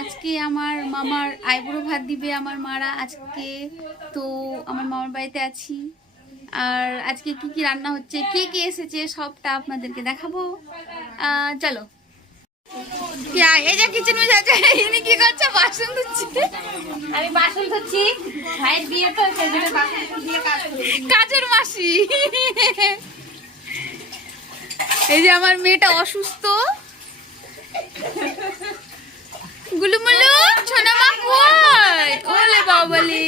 আজকে আমার মামার আইবুড়ো ভাত দিবে আমার মারা আজকে। তো আমার মামার বাড়িতে আছি। আর আজকে কি কি রান্না হচ্ছে, কে কে এসেছে সবটা আপনাদেরকে দেখাবো। চলো। এই যে কিচেন মে যাচ্ছে, ইনি কি করছে? বাসন ধুচ্ছে। আমি বাসন ধুচ্ছি, ভাইয়ের বিয়ে তো সেজন্য বাসন দিয়ে কাজ করি। কাজের মাসি। এই যে আমার মেয়েটা অসুস্থ। গুলুমুলু ছোনা মা কই? ওলে বাবালে।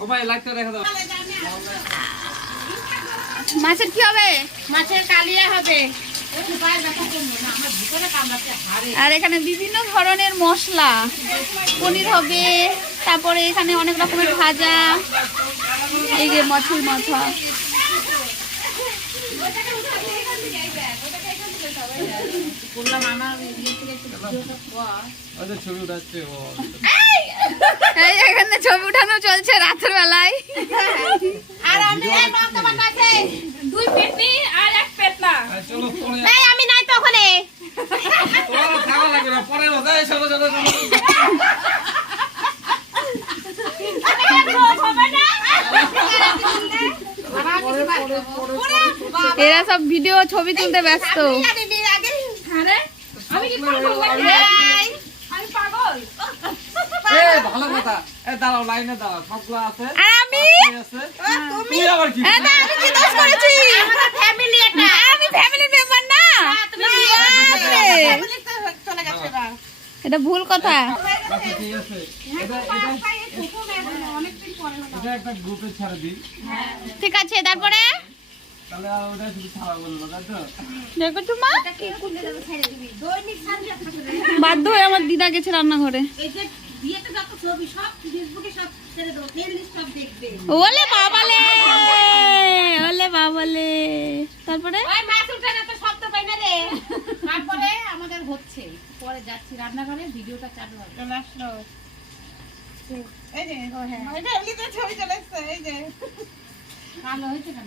ও ভাই লাইটটা দেখা দাও। মাছের কি হবে? মাছের কালিয়া হবে। আর এখানে বিভিন্ন ধরনের মশলা, পনির হবে, তারপরে এখানে অনেক রকমের ভাজা, এই যে মাছের মাথা। এখানে ছবি উঠানো চলছে রাতের বেলায়। আর আমি দুই পেটনি আর এক পেটনা। নাই আমি নাই তো ওখানে। এরা সব ভিডিও ছবি তুলতে ব্যস্ত। ভালো কথা, দাঁড়াও লাইনে দাঁড়াও, সবগুলো আছে। আর আমি তুমি আবার কি? আমি কি দোষ করেছি? ফ্যামিলি এটা। আমি ফ্যামিলি মেম্বার না। চলে গেছে না। এটা ভুল কথা। আচ্ছা ঠিক আছে, এটা একটা গ্রুপে ছেড়ে দিই, ঠিক আছে, তারপরে তাহলে আর ওটা শুধু ছাড়া বলবো, তাই তো? দেখো তো মা, বাধ্য হয়ে আমার দিদা গেছে রান্নাঘরে। ওলে বাবালে, ওলে বাবালে। তারপরে তারপরে আমাদের হচ্ছে, পরে যাচ্ছি রান্নাঘরে, ভিডিওটা চালু হবে। চলে আসলো এই যে, ছবি চলে এসছে এই যে। ভালো হয়েছে কেন?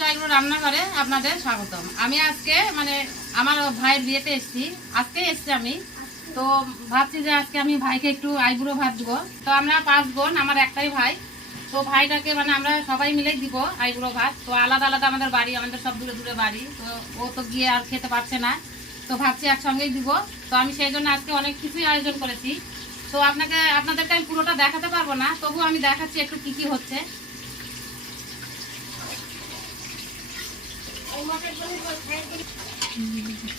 জয়গুরু রান্নাঘরে আপনাদের স্বাগতম। আমি আজকে মানে আমার ভাইয়ের বিয়েতে এসেছি, আজকে এসেছি আমি। তো ভাবছি যে আজকে আমি ভাইকে একটু আইবুড়ো ভাত দিব। তো আমরা 5 বোন, আমার একটাই ভাই। তো ভাইটাকে মানে আমরা সবাই মিলে দিব আইবুড়ো ভাত। তো আলাদা আলাদা আমাদের বাড়ি, আমাদের সব দূরে দূরে বাড়ি। তো ও তো গিয়ে আর খেতে পারছে না, তো ভাবছি একসঙ্গেই দিব। তো আমি সেই জন্য আজকে অনেক কিছুই আয়োজন করেছি। তো আপনাদেরকে আমি পুরোটা দেখাতে পারবো না, তবু আমি দেখাচ্ছি একটু কি কি হচ্ছে।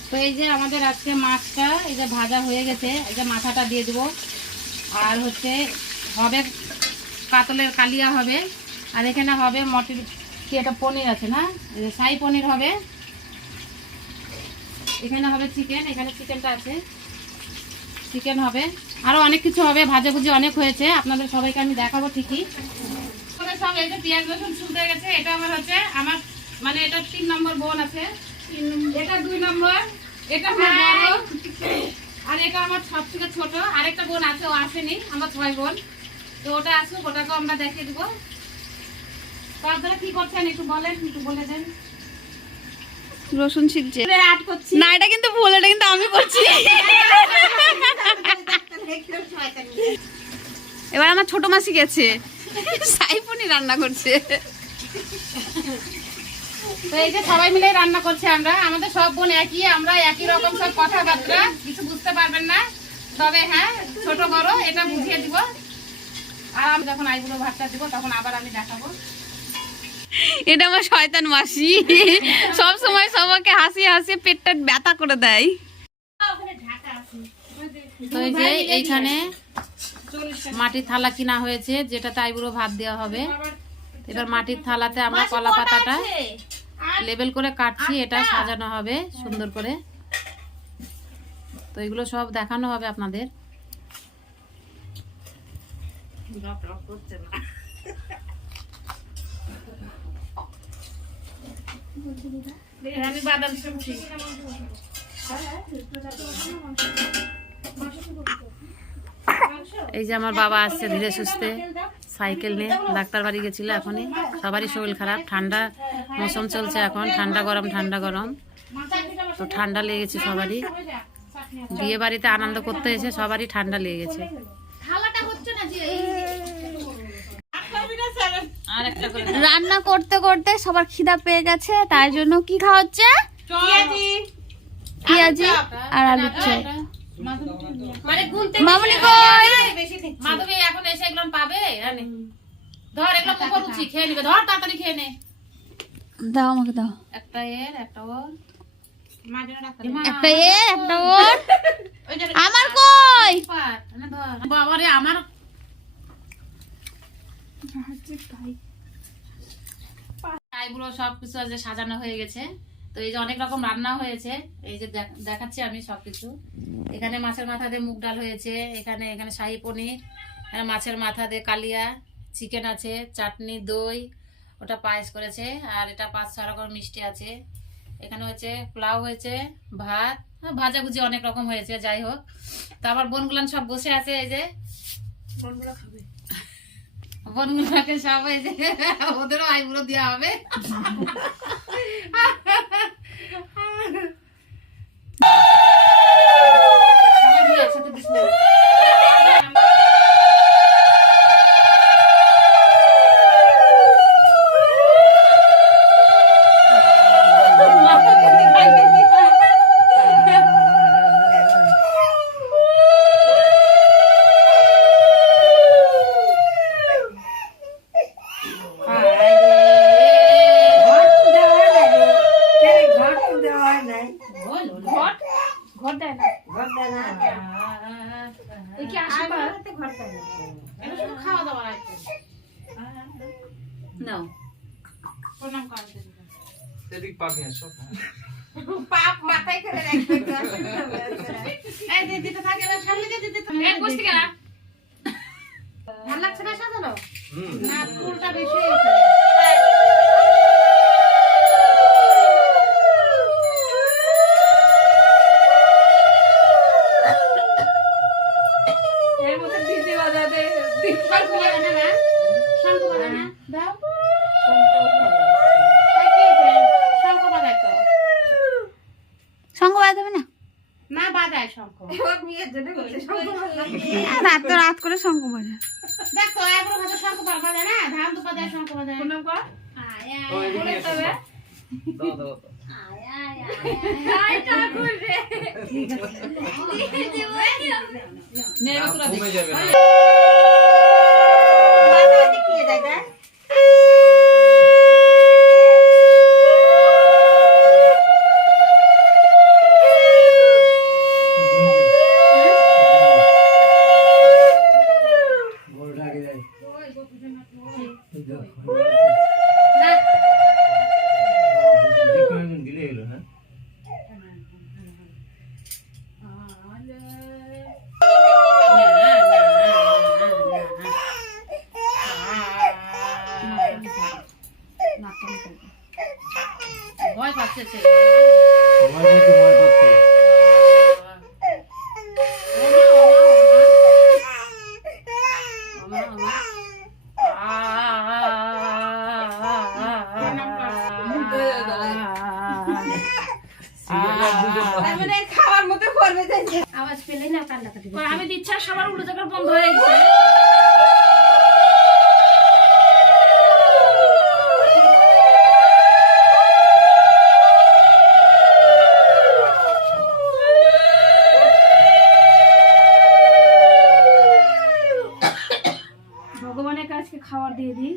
তো এই যে আমাদের আজকে মাছটা এই যে ভাজা হয়ে গেছে, এই যে মাথাটা দিয়ে দেবো। আর হচ্ছে হবে কাতলের কালিয়া হবে। আর এখানে হবে মটর কি একটা পনির আছে না, এই যে শাহী পনির হবে। এখানে হবে চিকেন, এখানে চিকেনটা আছে, চিকেন হবে। আরো অনেক কিছু হবে, ভাজাভুজি অনেক হয়েছে, আপনাদের সবাইকে আমি দেখাবো ঠিকই। সব এই যে পেঁয়াজ রসুন শুনতে গেছে। এটা আমার হচ্ছে আমার মানে এটা 3 নম্বর বোন আছে, এটা 2 নম্বর, এটা আমার বড়, আর এটা আমার সবথেকে ছোট। আরেকটা বোন আছে, ও আসেনি, আমরা 6 বোন। তো ওটা আসুক, ওটাকে আমরা দেখিয়ে দিব। তো আপনারা কি করছেন একটু বলেন, একটু বলে দেন। রসুন ছিলছে আট করছি না, এটা কিন্তু ভুল, এটা কিন্তু আমি করছি। এবার আমার ছোট মাসি গেছে, সাইফুনি রান্না করছে। তো এই যে সবাই মিলে রান্না করছে আমরা, আমাদের সব বোন একই, আমরা একই রকম সব কথাবার্তা, কিছু বুঝতে পারবেন না। তবে হ্যাঁ, ছোট বড় এটা বুঝিয়ে দিব। আর আমি যখন আইবুড়ো ভাতটা দিব তখন আবার আমি দেখাবো। এটা আমার শয়তান মাসি, সব সময় সবাইকে হাসিয়ে হাসিয়ে পেটটা ব্যথা করে দেয়। তো এই যে এইখানে মাটির থালা কিনা হয়েছে, যেটাতে আইবুড়ো ভাত দেওয়া হবে। এবার মাটির থালাতে আমরা কলা পাতাটা লেবেল করে কাটছি, এটা সাজানো হবে সুন্দর করে। তো এগুলো সব দেখানো হবে আপনাদের। আমি বাদাম শুনছি। এই যে আমার বাবা আসছে ধীরে সুস্থে সাইকেল নিয়ে, ডাক্তার বাড়ি গেছিল এখনই। সবারই শরীর খারাপ, ঠান্ডা মৌসুম চলছে এখন, ঠান্ডা গরম ঠান্ডা গরম, তো ঠান্ডা লেগেছে সবারই। বিয়ে বাড়িতে আনন্দ করতে এসে সবারই ঠান্ডা লেগে গেছে। থালাটা হচ্ছে না যে আর একটা করে রান্না করতে করতে সবার খিদা পেয়ে গেছে, তাই জন্য কি খাওয়া হচ্ছে? পেঁয়াজি আর আলুর চপ। মানে গুনতে মামুনি কই? মাধবী এখন এসে এগুলো পাবে। ধর এগুলো কোকো লুচি খেয়ে নিবে, ধর তাড়াতাড়ি খেয়ে নে। দাও আমাকে দাও। একটা এর একটা ওর। একটা এ একটা ওর। আমার কই? বাবারে আমার আইগুলো সবকিছু আজ সাজানো হয়ে গেছে। তো এই যে অনেক রকম রান্না হয়েছে, এই যে দেখাচ্ছি আমি সবকিছু। এখানে মাছের মাথা দিয়ে মুগ ডাল হয়েছে, এখানে এখানে শাহী পনির, এখানে মাছের মাথা দিয়ে কালিয়া, চিকেন আছে, চাটনি, দই, ওটা পায়েস করেছে, আর এটা 5-6 রকম মিষ্টি আছে। এখানে হচ্ছে পোলাও হয়েছে, ভাত, ভাজাভুজি অনেক রকম হয়েছে। যাই হোক, তো আমার বোনগুলান সব বসে আছে, এই যে বোনগুলাকে সব এই যে ওদেরও আইবুড়ো দেওয়া হবে। সবাই মিলে একসাথে বসলে। খাওয়া দাওয়ার আইটেম নাও, প্রণাম করতে সেদিক পাবি আসো। পাপ মাথায় করে রাখবে তো। এই দিদি তো থাকে না, সামনে দিয়ে দিদি তুমি এক বসতে গেলা। ভালো লাগছে না সাজানো? না ফুলটা বেশি হয়েছে। এর মধ্যে দিদি বাজাবে, দিদি বাজাবে না, শঙ্খ বাজাবে না, দাও শঙ্খ বাজায় তো সঙ্গ বাজাবে না? না, বাজায় শঙ্খ। রাত তো রাত করে সঙ্গ বাজা। দেখ তো এগুলো হয়তো শঙ্খ বাজায় না, ধান তো বাজায়, শঙ্খ বাজায়। ও এদিকে এসো। দাও দাও দাও। ঘুমে যাবে না। ভয় পাচ্ছে সে। আওয়াজ পেলে না কান্নাকাটি করছে। আমি দিচ্ছি আর সবার উল্টো জায়গায় বন্ধ হয়ে গেছে। ভগবানের কাছে খাবার দিয়ে দিই।